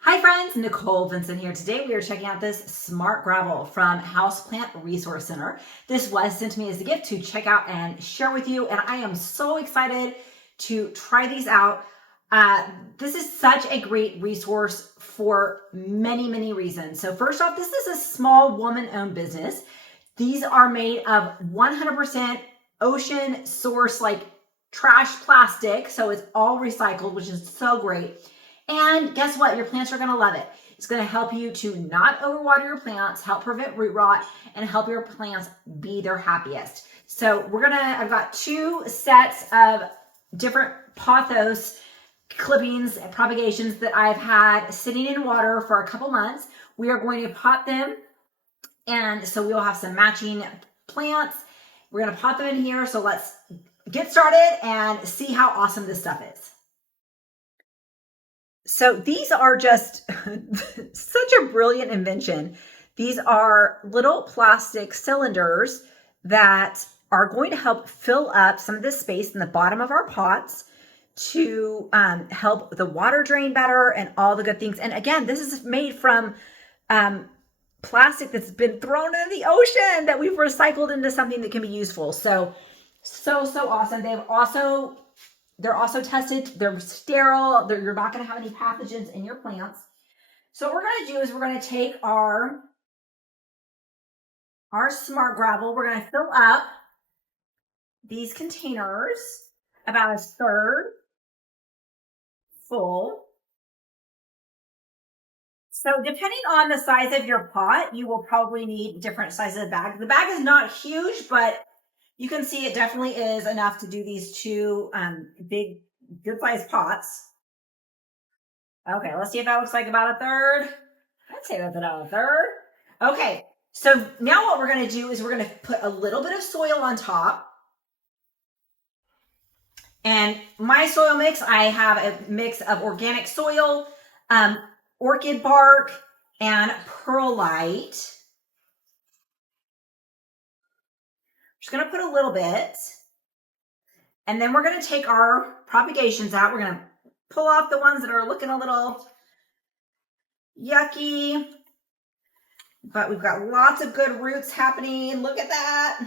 Hi friends, Nicole Vincent here. Today we are checking out this smart gravel from Houseplant Resource Center. This was sent to me as a gift to check out and share with you, and I am so excited to try these out. This is such a great resource for many reasons. So first off, this is a small woman-owned business. These are made of 100% ocean source, like trash plastic, so it's all recycled, which is so great. And guess what? Your plants are going to love it. It's going to help you to not overwater your plants, help prevent root rot, and help your plants be their happiest. So I've got two sets of different pothos clippings and propagations that I've had sitting in water for a couple months. We are going to pot them. And so we'll have some matching plants. We're going to pot them in here. So let's get started and see how awesome this stuff is. So these are just such a brilliant invention. These are little plastic cylinders that are going to help fill up some of the space in the bottom of our pots to help the water drain better and all the good things. And again, this is made from plastic that's been thrown into the ocean that we've recycled into something that can be useful. So awesome. They're also tested. They're sterile. You're not going to have any pathogens in your plants. So what we're going to do is we're going to take our smart gravel. We're going to fill up these containers about a third full. So depending on the size of your pot, you will probably need different sizes of bags. The bag is not huge, but you can see it definitely is enough to do these two big, good-sized pots. Okay, let's see if that looks like about a third. I'd say that's about a third. Okay, so now what we're going to do is we're going to put a little bit of soil on top. And my soil mix, I have a mix of organic soil, orchid bark, and perlite. Just going to put a little bit, and then we're going to take our propagations out. We're going to pull off the ones that are looking a little yucky, but we've got lots of good roots happening. Look at that.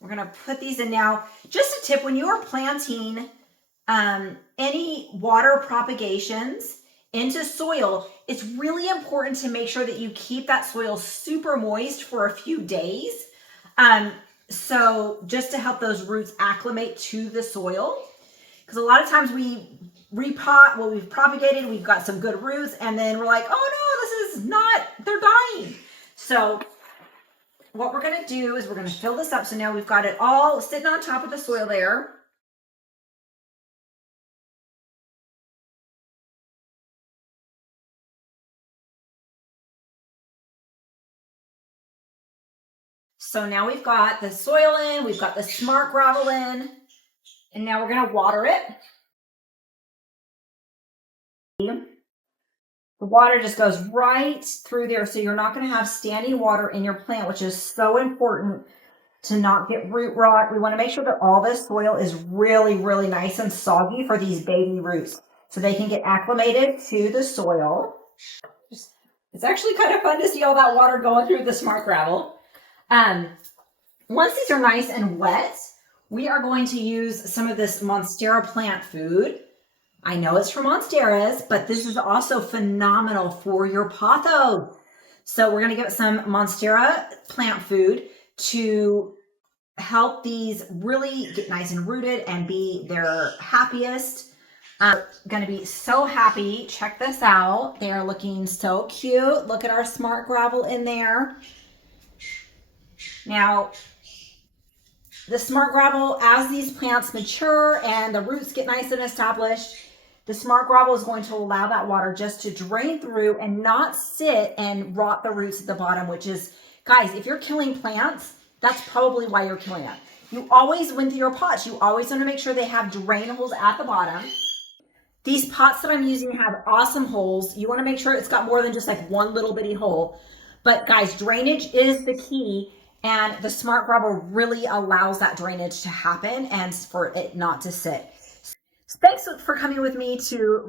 We're going to put these in now. Just a tip, when you are planting any water propagations into soil, it's really important to make sure that you keep that soil super moist for a few days. So just to help those roots acclimate to the soil, because a lot of times we repot what we've propagated, we've got some good roots, and then we're like, oh no, this is not, they're dying. So what we're going to do is we're going to fill this up. So now we've got it all sitting on top of the soil there. So now we've got the soil in, we've got the smart gravel in, and now we're going to water it. The water just goes right through there, so you're not going to have standing water in your plant, which is so important to not get root rot. We want to make sure that all this soil is really nice and soggy for these baby roots so they can get acclimated to the soil. It's actually kind of fun to see all that water going through the smart gravel. Once these are nice and wet, we are going to use some of this Monstera plant food. I know it's from Monstera's, but this is also phenomenal for your pothos. So we're going to give it some Monstera plant food to help these really get nice and rooted and be their happiest. Going to be so happy. Check this out. They are looking so cute. Look at our smart gravel in there. Now, the smart gravel, as these plants mature and the roots get nice and established, the smart gravel is going to allow that water just to drain through and not sit and rot the roots at the bottom, which is, guys, if you're killing plants, that's probably why you're killing them. You always, with your pots, you always want to make sure they have drain holes at the bottom. These pots that I'm using have awesome holes. You want to make sure it's got more than just like one little bitty hole. But guys, drainage is the key. And the smart gravel really allows that drainage to happen and for it not to sit. So thanks for coming with me to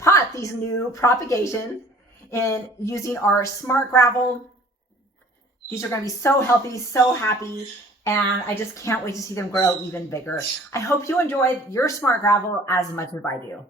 pot these new propagations and using our smart gravel. These are going to be so healthy, so happy, and I just can't wait to see them grow even bigger. I hope you enjoyed your smart gravel as much as I do.